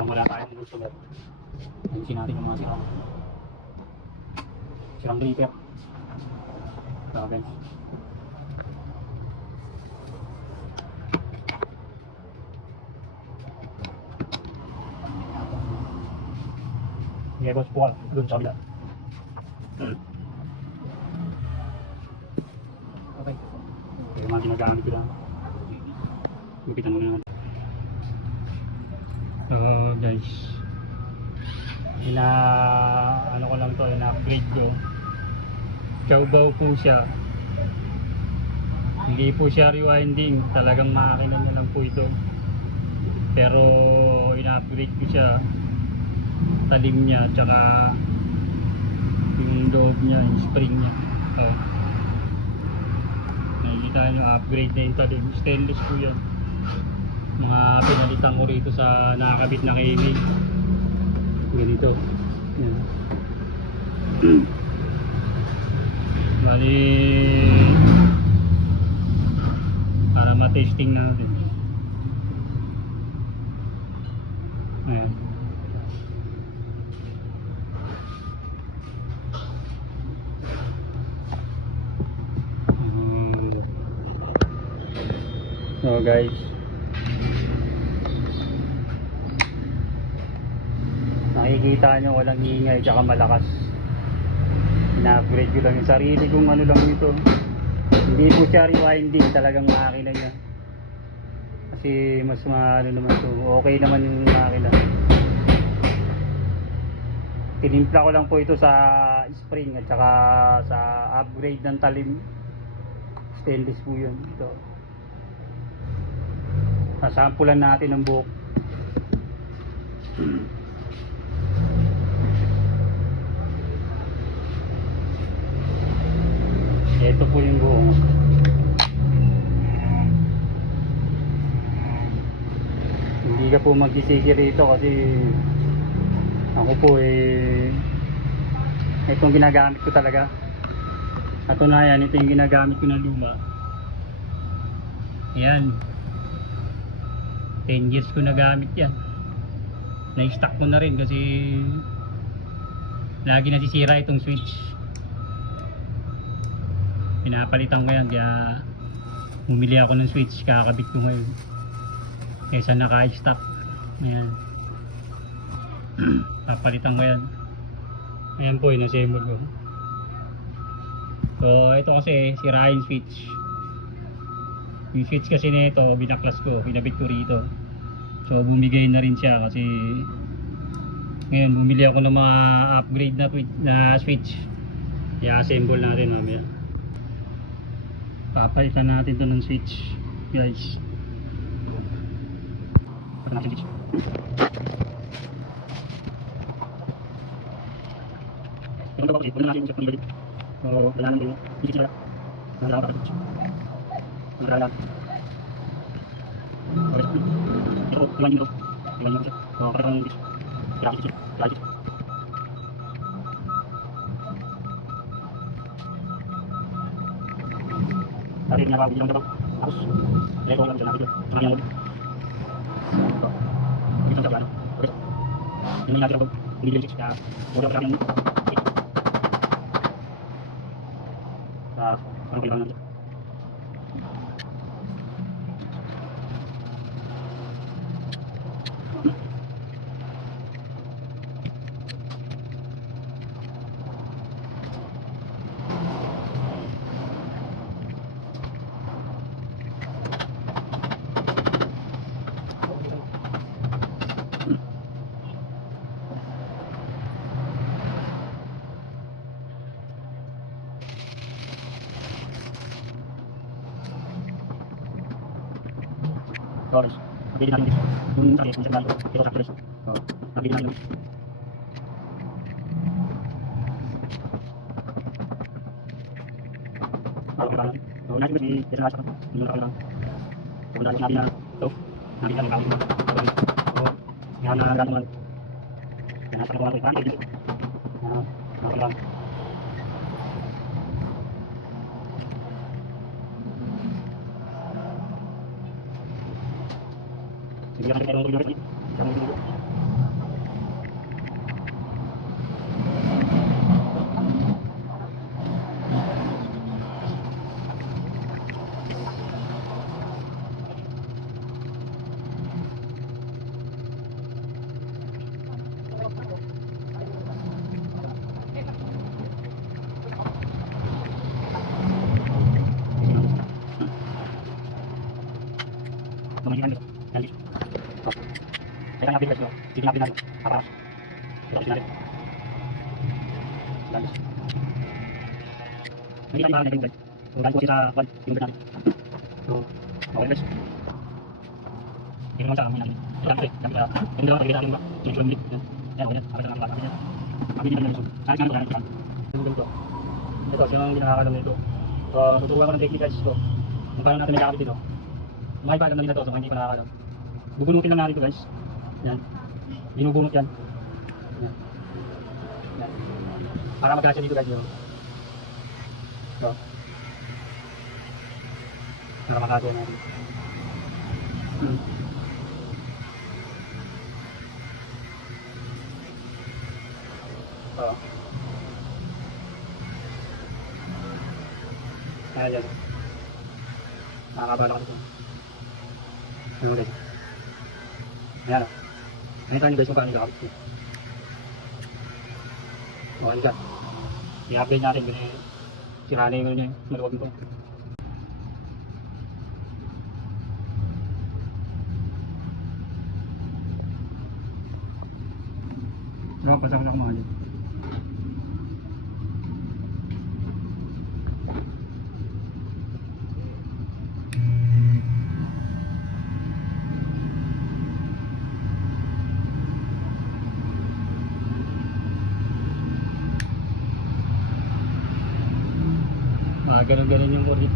Parang wala tayong gusto ba. Ayusin natin yung mga sirang gripper. Tara guys. Diego Sport, dun sa kabila. Okay. Ito yung mga ginagamit ko lang. Gupitan mo naman. So guys, ano ko lang to, ina-upgrade ko. Chowbaw po siya. Hindi po siya rewinding, talagang makina niya lang po ito. Pero ina-upgrade ko siya. Talim niya, tsaka yung loob niya, yung spring niya. So, nakikita nyo, upgrade na yung talim. Stainless po yan. Mga pinalitan ko rito sa nakakabit na kilig. Ganito. Yan. Bali, para ma-testing natin. Ayan. So guys, nakikita nyo walang ingay tsaka malakas. Ina-upgrade ko lang yung sarili kong ano lang ito. Hindi po siya rewinding, talagang makina niya. Kasi mas ano naman to, okay naman yung makina. Tinimpla ko lang po ito sa spring at saka sa upgrade ng talim. Stainless po yun. Ito. Sasampulan natin ang buhok. Ito po yung buhok. Hindi ka po magsisisi rito kasi ako po itong ginagamit ko talaga. Katunayan, ito yung ginagamit ko na luma. Ayan. 10 years ko nagamit yan. Na-stock ko na rin kasi lagi nasisira itong switch. Pinapalitan ko yan, kaya bumili ako ng switch, kakabit ko ngayon kaysa naka-stock. Ayan. Papalitan ko yan. Ayan po, inassemble ko. So ito kasi sira yung switch. Yung switch kasi nito binaklas ko, pinabit ko rito. So bumigay na rin siya kasi ngayon bumili ako ng mga upgrade na switch. I-assemble natin mamaya. Papalitan natin to ng switch, guys. Papalitan natin switch. Ito ba kasi, wala na natin yung switch. So wala naman din yung switch. Wala na switch. Wala lang. Ito, iwan nyo. Iwan nyo kasi. So, parang yung switch. Kaya switch. Kaya switch. Tadi ginagawa ko dito. Tapos, ito lang dyan natin yun. Ang nangyang ulit. Ito. Ito sa plano. Okay. Yung nangyang natin ako. Hindi yung switch. Kaya, wala pa kami yung switch. Ano kailangan natin? Guys, nabili natin dito. Yung sakit, yung sakit ito sa tres. So, nabili natin dito. Bago lang. So, natin may desalasan ko. Hindi mo lang. So, dahil natin na ito. Nabili natin natin. So, yan na lang naman. Yan na sa nakuha ko yung panty dito. Bago lang. Sige, natin kayo ng pinagin. Sama dito. Kaya natin guys, no? Sige natin natin. Para. Ito kasi natin. Guys. Hindi natin parang guys. So, dahil po siya sa one, sinunod natin. So, okay guys. Hindi naman sa amin natin. Dami pala. Yung dalawa, pagkita natin ba? Yung ulit. Ayan, okay yan. Kapag sa mga bata. Kapag hindi natin yung saan nga ito, ganito. Yung ganito. Ito, sino ang ginakakalam nito. So, tuturuan ko ng technique guys. So, kung paano natin nagkakabit dito. Makipagam na nila ito, so hindi ko nakakalam. Bubunutin lang natin ito guys. Yan. Binubunot yan. Yan. Yan. Para magkasya dito guys. Yun. So. Para makasya natin. So. Ayan yan. Nakakabala ka dito. Ano guys? Ayan o. Nakita nyo guys kung paano nakakabit ko. O, halika. I-upgrade natin kung sira na yung maluwag nito. So, pasok na kumahan dito. Ganun-ganun yung orbit.